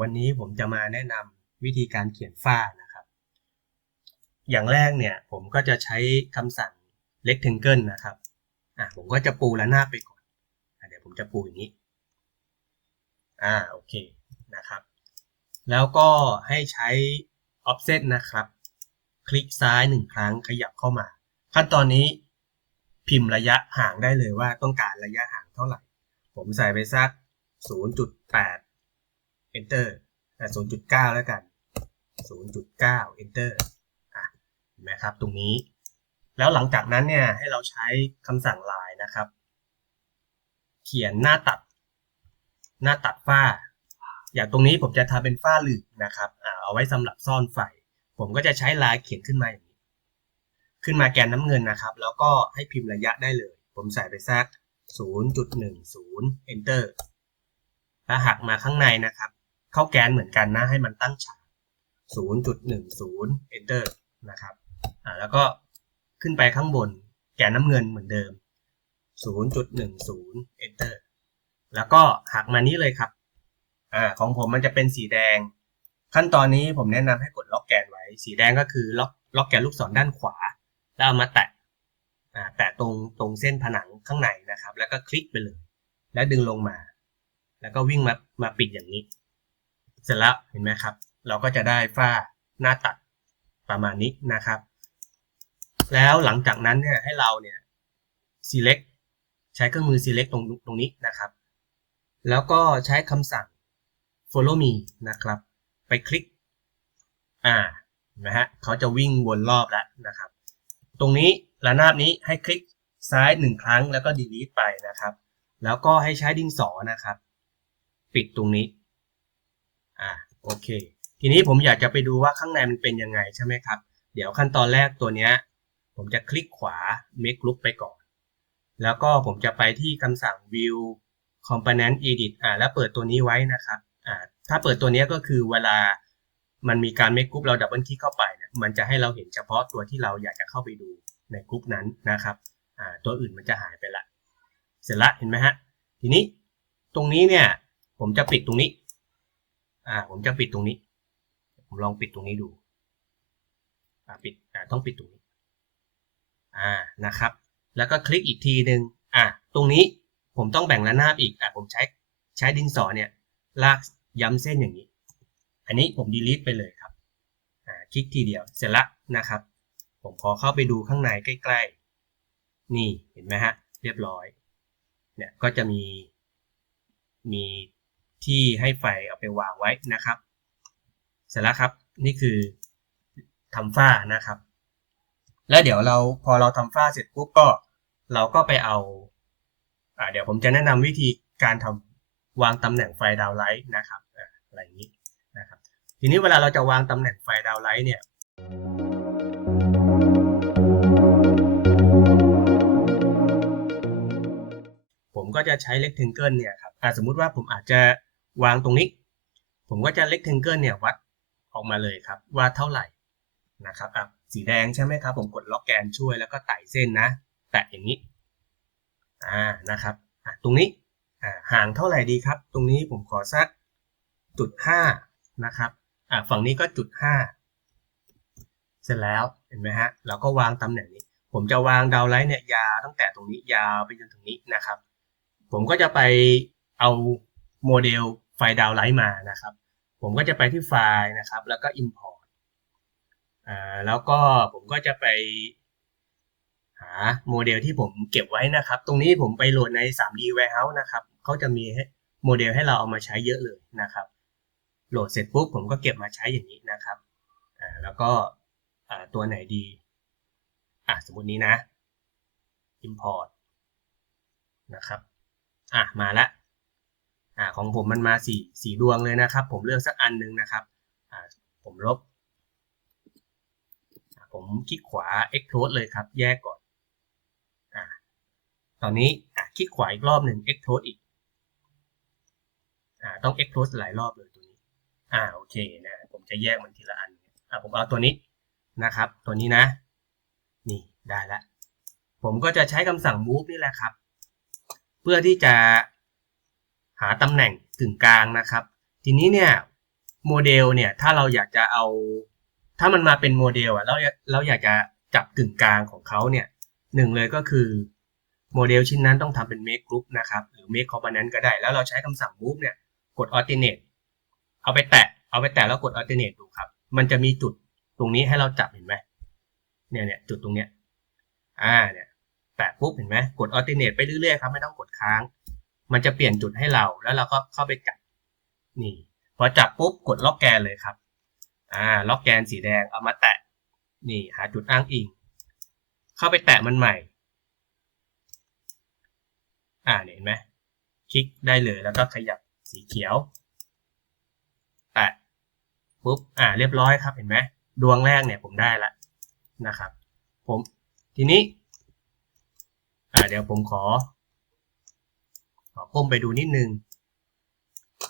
วันนี้ผมจะมาแนะนำวิธีการเขียนฝ้านะครับ อย่างแรกเนี่ยผมก็จะใช้คำสั่ง rectangle นะครับอะผมก็จะปูระนาบไปก่อนอเดี๋ยวผมจะปูอย่างนี้ อ่าโอเคนะครับ แล้วก็ให้ใช้ offset นะครับ คลิกซ้ายหนึ่งครั้งขยับเข้ามา ขั้นตอนนี้พิมพ์ระยะห่างได้เลยว่าต้องการระยะห่างเท่าไหร่ ผมใส่ไปสัก 0.8 enter อะ0.9 แล้วกัน 0.9 enter อะเห็นไหมครับตรงนี้ แล้วหลังจากนั้นเนี่ยให้เราใช้คำสั่ง line นะครับ เขียนหน้าตัด หน้าตัดฝ้า อย่างตรงนี้ผมจะทำเป็นฝ้าหลืบนะครับอ่าเอาไว้สำหรับซ่อนไฟ ผมก็จะใช้ลายเขียนขึ้นมาอย่างนี้ ขึ้นมาแกนน้ำเงินนะครับ แล้วก็ให้พิมพ์ระยะได้เลย ผมใส่ไปสัก0.10 enter แล้วหักมาข้างในนะครับ เข้าแกนเหมือนกันนะ ให้มันตั้งฉาก0.10 enter นะครับอ่าแล้วก็ขึ้นไปข้างบนแกนน้ำเงินเหมือนเดิม 0.10 enter แล้วก็หักมานี้เลยครับอ่าของผมมันจะเป็นสีแดง ขั้นตอนนี้ผมแนะนำให้กดล็อกแกนไว้ สีแดงก็คือล็อกล็อกแกนลูกศรด้านขวา แล้วเอามาแตะอ่าแตะตรงตรงเส้นผนังข้างในนะครับ แล้วก็คลิกไปเลย แล้วดึงลงมา แล้วก็วิ่งมามาปิดอย่างนี้ เสร็จแล้วเห็นไหมครับ เราก็จะได้ฝ้าหน้าตัดประมาณนี้นะครับ แล้วหลังจากนั้นเนี่ยให้เราเนี่ย select ใช้เครื่องมือ select ตรงตรงนี้นะครับ แล้วก็ใช้คำสั่ง follow me นะครับ ไปคลิก อ่านไหมฮะเขาจะวิ่งวนรอบแล้วนะครับ ตรงนี้ระนาบนี้ให้คลิกซ้ายหนึ่งครั้งแล้วก็ delete ไปนะครับ แล้วก็ให้ใช้ดินสอนะครับ ปิดตรงนี้ โอเค ทีนี้ผมอยากจะไปดูว่าข้างในมันเป็นยังไงใช่ไหมครับ เดี๋ยวขั้นตอนแรกตัวเนี้ย ผมจะคลิกขวา make group ไปก่อน แล้วก็ผมจะไปที่คำสั่ง view component edit อ่าแล้วเปิดตัวนี้ไว้นะครับอ่าถ้าเปิดตัวนี้ก็คือเวลามันมีการ make group เราดับเบิลคลิกเข้าไปเนี่ยมันจะให้เราเห็นเฉพาะตัวที่เราอยากจะเข้าไปดูในกลุ่มนั้นนะครับอ่าตัวอื่นมันจะหายไปละ เสร็จละเห็นไหมฮะ ทีนี้ตรงนี้เนี่ยผมจะปิดตรงนี้ อ่า ผมจะปิดตรงนี้ ผมลองปิดตรงนี้ดู อ่า ปิด อ่า ต้องปิดตรงนี้ อ่า นะครับ แล้วก็คลิกอีกทีหนึ่งอ่า ตรงนี้ผมต้องแบ่งระนาบอีก อ่า ผมใช้ ใช้ดินสอเนี่ย ลากย้ำเส้นอย่างนี้ อันนี้ผม delete ไปเลยครับ อ่า คลิกทีเดียว เสร็จละนะครับ ผมขอเข้าไปดูข้างในใกล้ๆ นี่ เห็นไหมฮะ เรียบร้อย เนี่ย ก็จะมี มี ที่ให้ไฟเอาไปวางไว้นะครับ เสร็จแล้วครับนี่คือทำฝ้านะครับ แล้วเดี๋ยวเราพอเราทำฝ้าเสร็จปุ๊บก็เราก็ไปเอาอ่าเดี๋ยวผมจะแนะนำวิธีการทำวางตำแหน่งไฟดาวไลท์นะครับอะไรอย่างนี้นะครับ ทีนี้เวลาเราจะวางตำแหน่งไฟดาวไลท์เนี่ยผมก็จะใช้ rectangle เนี่ยครับสมมุติว่าผมอาจจะ วางตรงนี้ ผมก็จะ rectangle เนี่ยวัดออกมาเลยครับว่าเท่าไหร่นะครับอะสีแดงใช่ไหมครับ ผมกดล็อกแกนช่วยแล้วก็ไต่เส้นนะ แตะอย่างนี้อ่านะครับอะตรงนี้อ่าห่างเท่าไหร่ดีครับ ตรงนี้ผมขอสักจุดห้านะครับอ่าฝั่งนี้ก็จุดห้าเสร็จแล้วเห็นไหมฮะเราก็วางตำแหน่งนี้ ผมจะวางดาวไลท์เนี่ยยาวตั้งแต่ตรงนี้ยาวไปจนถึงนี้นะครับ ผมก็จะไปเอา โมเดลไฟล์ดาวไลท์มานะครับ ผมก็จะไปที่ไฟล์นะครับ แล้วก็ import อ่าแล้วก็ผมก็จะไปหาโมเดลที่ผมเก็บไว้นะครับ ตรงนี้ผมไปโหลดใน 3D Warehouse นะครับเขาจะมีโมเดลให้เราเอามาใช้เยอะเลยนะครับ โหลดเสร็จปุ๊บผมก็เก็บมาใช้อย่างนี้นะครับอ่าแล้วก็อ่าตัวไหนดีอะสมมตินี้นะ import นะครับ อะ มาละ อ่าของผมมันมาสี่สี่ดวงเลยนะครับ ผมเลือกสักอันหนึงนะครับอ่าผมลบ ผมคลิกขวา extrude เลยครับ แยกก่อนอ่าตอนนี้อะคลิกขวาอีกรอบหนึ่ง extrude อีกอ่าต้อง extrude หลายรอบเลยตัวนี้อ่าโอเคนะผมจะแยกมันทีละอันอ่าผมเอาตัวนี้นะครับ ตัวนี้นะ นี่ได้ละผมก็จะใช้คำสั่ง move นี่แหละครับ เพื่อที่จะ หาตำแหน่งกึ่งกลางนะครับ ทีนี้เนี่ยโมเดลเนี่ยถ้าเราอยากจะเอา ถ้ามันมาเป็นโมเดลอะเราเราอยากจะจับกึ่งกลางของเขาเนี่ยหนึ่งเลยก็คือโมเดลชิ้นนั้นต้องทำเป็น make group นะครับหรือ make component ก็ได้ แล้วเราใช้คำสั่ง move เนี่ยกด alternate เอาไปแตะเอาไปแตะแล้วกด alternate ดูครับ มันจะมีจุดตรงนี้ให้เราจับเห็นไหมเนี่ยเนี่ยจุดตรงเนี้ยอ่าเนี่ยแตะปุ๊บเห็นไหมกด alternate ไปเรื่อยๆครับไม่ต้องกดค้าง มันจะเปลี่ยนจุดให้เราแล้วเราก็เข้าไปจับนี่พอจับปุ๊บกดล็อกแกนเลยครับอ่าล็อกแกนสีแดงเอามาแตะนี่หาจุดอ้างอิง เข้าไปแตะมันใหม่ อ่าเห็นไหมคลิกได้เลยแล้วก็ขยับสีเขียว แตะปุ๊บอ่าเรียบร้อยครับเห็นไหมดวงแรกเนี่ยผมได้ละนะครับ ผมทีนี้ อ่าเดี๋ยวผมขอ ก้มไปดูนิดนึง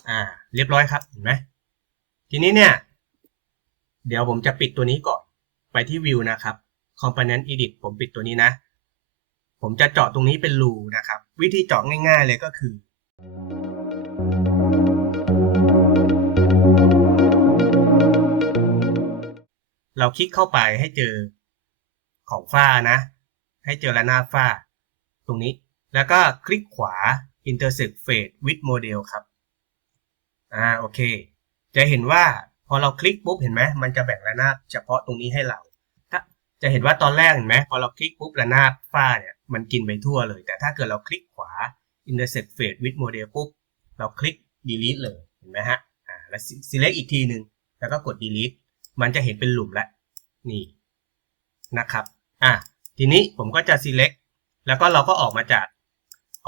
อ่า เรียบร้อยครับเห็นไหมทีนี้เนี่ย เดี๋ยวผมจะปิดตัวนี้ก่อน ไปที่ View นะครับ Component Edit ผมปิดตัวนี้นะ ผมจะเจาะตรงนี้เป็นรูนะครับ วิธีเจาะง่ายๆเลยก็คือเราคลิกเข้าไปให้เจอของฝ้านะ ให้เจอระนาบฝ้า ตรงนี้ แล้วก็คลิกขวา intersect face with model ครับ อ่า โอเค จะเห็นว่าพอเราคลิกปุ๊บเห็นไหมมันจะแบ่งระนาบเฉพาะตรงนี้ให้เราถ้าจะเห็นว่าตอนแรกเห็นไหมพอเราคลิกปุ๊บระนาบฝ้าเนี่ยมันกินไปทั่วเลย แต่ถ้าเกิดเราคลิกขวา intersect face with model ปุ๊บ เราคลิก delete เลย เห็นไหมฮะ อ่า แล้ว select อีกทีหนึ่งแล้วก็กด delete มันจะเห็นเป็นหลุมแล้วนี่นะครับ อะ ทีนี้ผมก็จะ select แล้วก็เราก็ออกมาจาก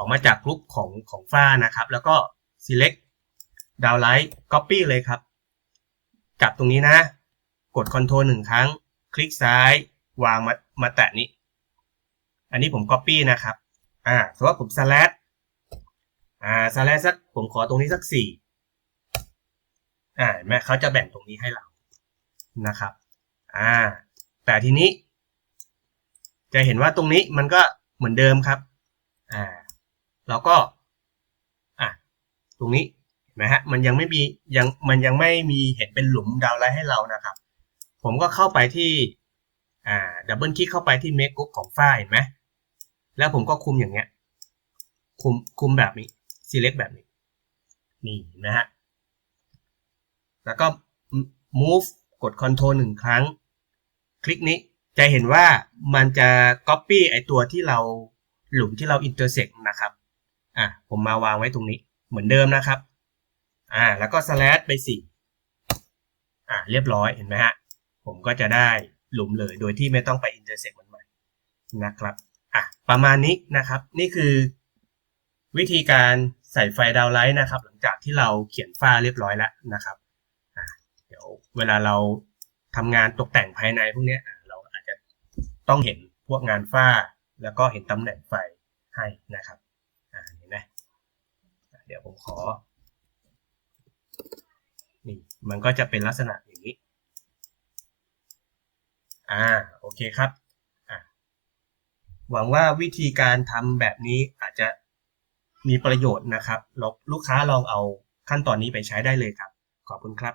ออกมาจากกลุ่มของของฝ้านะครับ แล้วก็ select downlight copy เลยครับจับตรงนี้นะ กด Ctrl หนึ่งครั้ง คลิกซ้าย วางมามาแตะนี้ อันนี้ผม copy นะครับ อ่าสมมติว่าผม slash อ่า slash สัก ผมขอตรงนี้สักสี่อ่าเห็นไหมเขาจะแบ่งตรงนี้ให้เรา นะครับ อ่า แต่ทีนี้ จะเห็นว่าตรงนี้มันก็เหมือนเดิมครับ อ่า เราก็อะตรงนี้เห็นไหมฮะมันยังไม่มียังมันยังไม่มีเห็นเป็นหลุมดาวไลท์ให้เรานะครับ ผมก็เข้าไปที่อ่าดับเบิลคลิกเข้าไปที่เมคกุ๊กของฝ้ายเห็นไหมแล้วผมก็คุมอย่างเงี้ย คุมคุมแบบนี้ select แบบนี้ นี่นไหมฮะแล้วก็ move กด Ctrl หนึ่งครั้ง คลิกนี้จะเห็นว่ามันจะ Copy ไอตัวที่เราหลุมที่เรา intersect นะครับ อะผมมาวางไว้ตรงนี้เหมือนเดิมนะครับ อ่า แล้วก็ slash ไปสี่อ่าเรียบร้อยเห็นไหมฮะ ผมก็จะได้หลุมเลยโดยที่ไม่ต้องไป intersect มันใหม่นะครับอะประมาณนี้นะครับ นี่คือวิธีการใส่ไฟดาวไลท์นะครับ หลังจากที่เราเขียนฝ้าเรียบร้อยแล้วนะครับเดี๋ยวเวลาเราทำงานตกแต่งภายในพวกนี้เราอาจจะต้องเห็นพวกงานฝ้า แล้วก็เห็นตำแหน่งไฟให้นะครับอ่าเห็นไหมเดี๋ยวผมขอ นี่ มันก็จะเป็นลักษณะอย่างนี้ อ่า โอเคครับ หวังว่าวิธีการทำแบบนี้อาจจะมีประโยชน์นะครับ ลูกค้าลองเอาขั้นตอนนี้ไปใช้ได้เลยครับ ขอบคุณครับ